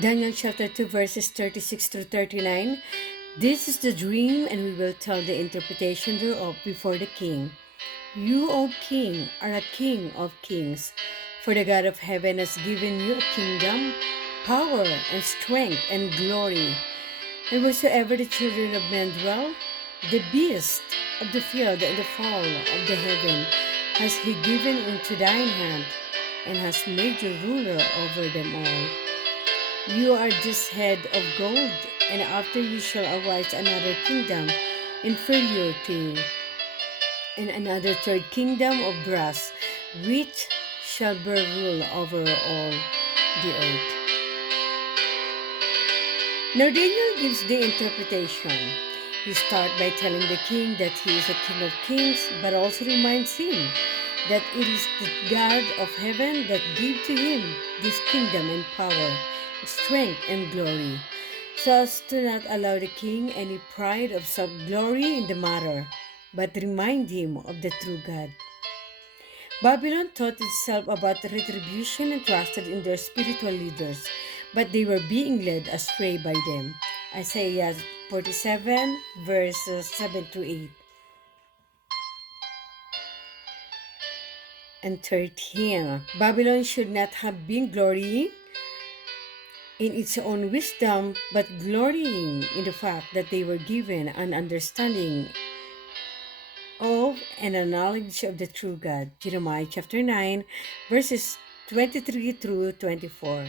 Daniel chapter 2 verses 36 through 39. This is the dream, and we will tell the interpretation thereof before the king. You, O king, are a king of kings, for the God of heaven has given you a kingdom, power, and strength, and glory. And wheresoever the children of men dwell, the beast of the field and the fowl of the heaven has he given into thine hand, and has made you ruler over them all. You are this head of gold, and after you shall arise another kingdom inferior to you, and another third kingdom of brass, which shall bear rule over all the earth. Now Daniel gives the interpretation. He starts by telling the king that he is a king of kings, but also reminds him that it is the God of heaven that gave to him this kingdom and power, strength and glory, so as to not allow the king any pride of self-glory in the matter, but remind him of the true God. Babylon taught itself about retribution and trusted in their spiritual leaders, but they were being led astray by them. Isaiah 47 verses 7 to 8 and 13. Babylon should not have been glorying in its own wisdom, but glorying in the fact that they were given an understanding of and a knowledge of the true God. Jeremiah chapter 9, verses 23 through 24.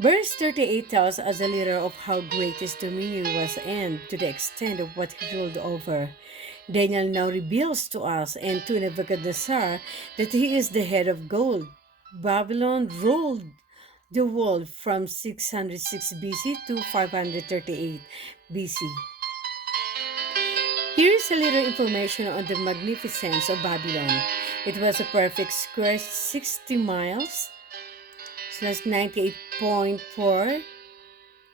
Verse 38 tells us a little of how great his dominion was and to the extent of what he ruled over. Daniel now reveals to us and to Nebuchadnezzar that he is the head of gold. Babylon ruled the world from 606 BC to 538 BC. Here is a little information on the magnificence of Babylon. It was a perfect square 60 miles, slash 98.4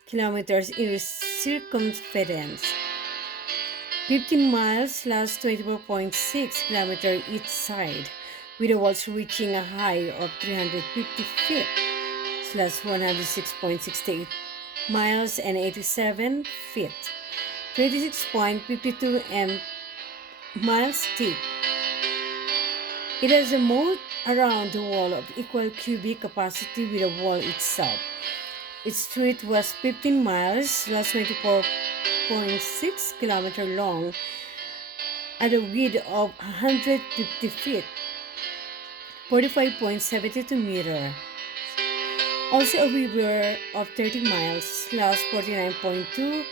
kilometers in circumference, 15 miles slash 24.6 kilometers each side, with the walls reaching a height of 350 feet, slash 106.68 miles and 87 feet, 26.52 miles thick. It has a moat around the wall of equal cubic capacity with the wall itself. Its street was 15 miles, 24.6 kilometers long, at a width of 150 feet, 45.72 meters. Also a river of 30 miles, 49.2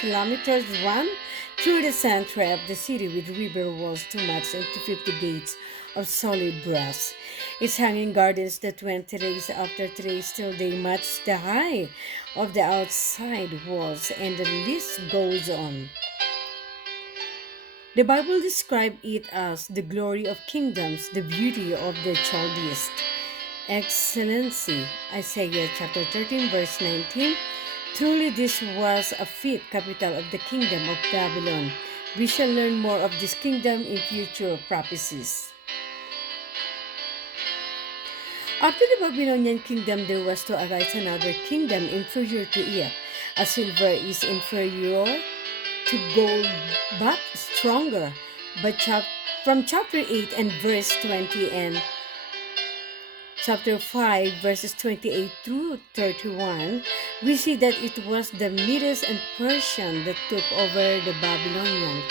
kilometers run through the center of the city with river walls to match and 50 gates of solid brass. Its hanging gardens that went terrace after terrace till they matched the height of the outside walls, and the list goes on. The Bible describes it as the glory of kingdoms, the beauty of the Chaldees, excellency. Isaiah chapter 13 verse 19. Truly this was a fit capital of the kingdom of Babylon. We shall learn more of this kingdom in future prophecies. After the Babylonian kingdom, there was to arise another kingdom inferior to it. As silver is inferior to gold, but stronger. But from chapter 8 and verse 20 and chapter 5 verses 28 through 31, we see that it was the Medes and Persian that took over the Babylonian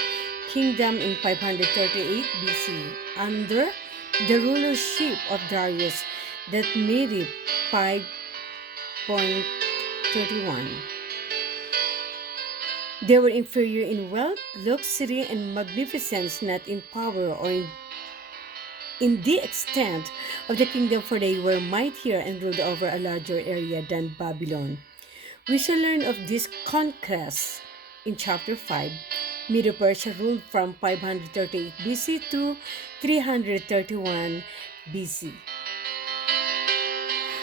kingdom in 538 BC under the rulership of Darius, that made it 5.31. They were inferior in wealth, luxury, and magnificence, not in power or in the extent of the kingdom, for they were mightier and ruled over a larger area than Babylon. We shall learn of this conquest in chapter 5. Medo-Persia ruled from 538 BC to 331 BC.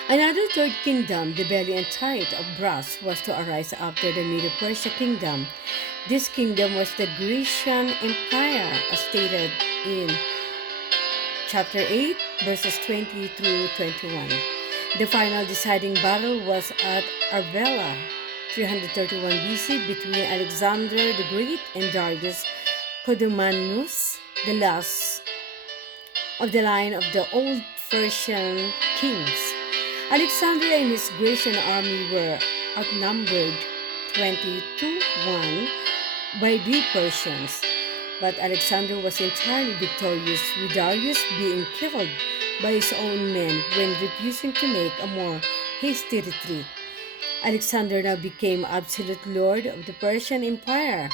Another third kingdom, the belly and tithe of brass, was to arise after the Medo-Persia kingdom. This kingdom was the Grecian Empire, as stated in chapter 8, verses 20 through 21. The final deciding battle was at Arbela, 331 BC, between Alexander the Great and Darius Codomanus, the last of the line of the old Persian kings. Alexander and his Grecian army were outnumbered 20 to 1 by the Persians, but Alexander was entirely victorious, with Darius being killed by his own men when refusing to make a more hasty retreat. Alexander now became absolute lord of the Persian Empire,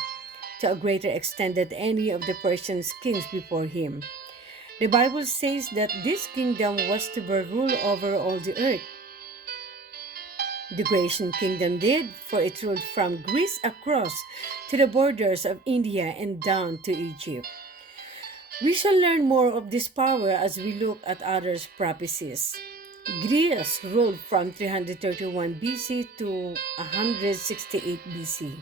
to a greater extent than any of the Persian kings before him. The Bible says that this kingdom was to bear rule over all the earth. The Grecian kingdom did, for it ruled from Greece across to the borders of India and down to Egypt. We shall learn more of this power as we look at others' prophecies. Greece ruled from 331 BC to 168 BC.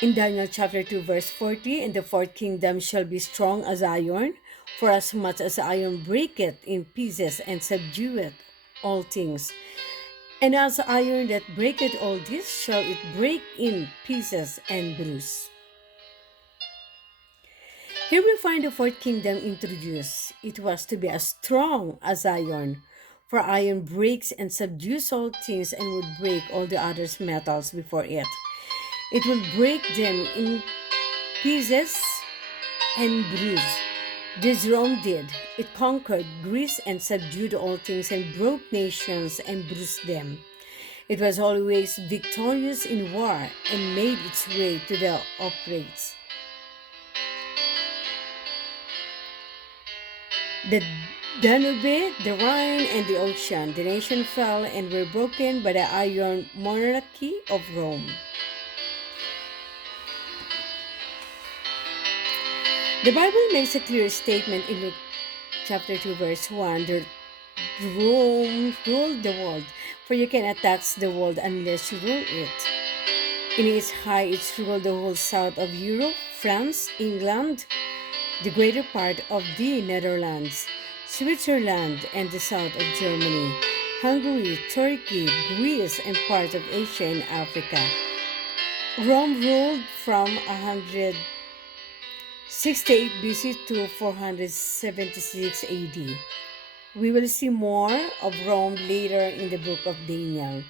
In Daniel chapter 2 verse 40, "And the fourth kingdom shall be strong as iron, for as much as iron breaketh in pieces and subdueth all things. And as iron that breaketh all this shall it break in pieces and bruise." Here we find the fourth kingdom introduced. It was to be as strong as iron, for iron breaks and subdues all things and would break all the other metals before it. It will break them in pieces and bruise. This Rome did. It conquered Greece and subdued all things and broke nations and bruised them. It was always victorious in war and made its way to the Euphrates. The Danube, the Rhine, and the ocean. The nation fell and were broken by the iron monarchy of Rome. The Bible makes a clear statement in Luke chapter 2 verse 1 that Rome ruled the world, for you cannot tax the world unless you rule it. In its height, it ruled the whole south of Europe, France, England, the greater part of the Netherlands, Switzerland, and the south of Germany, Hungary, Turkey, Greece, and parts of Asia and Africa. Rome ruled from 168 BC to 476 AD. We will see more of Rome later in the book of Daniel.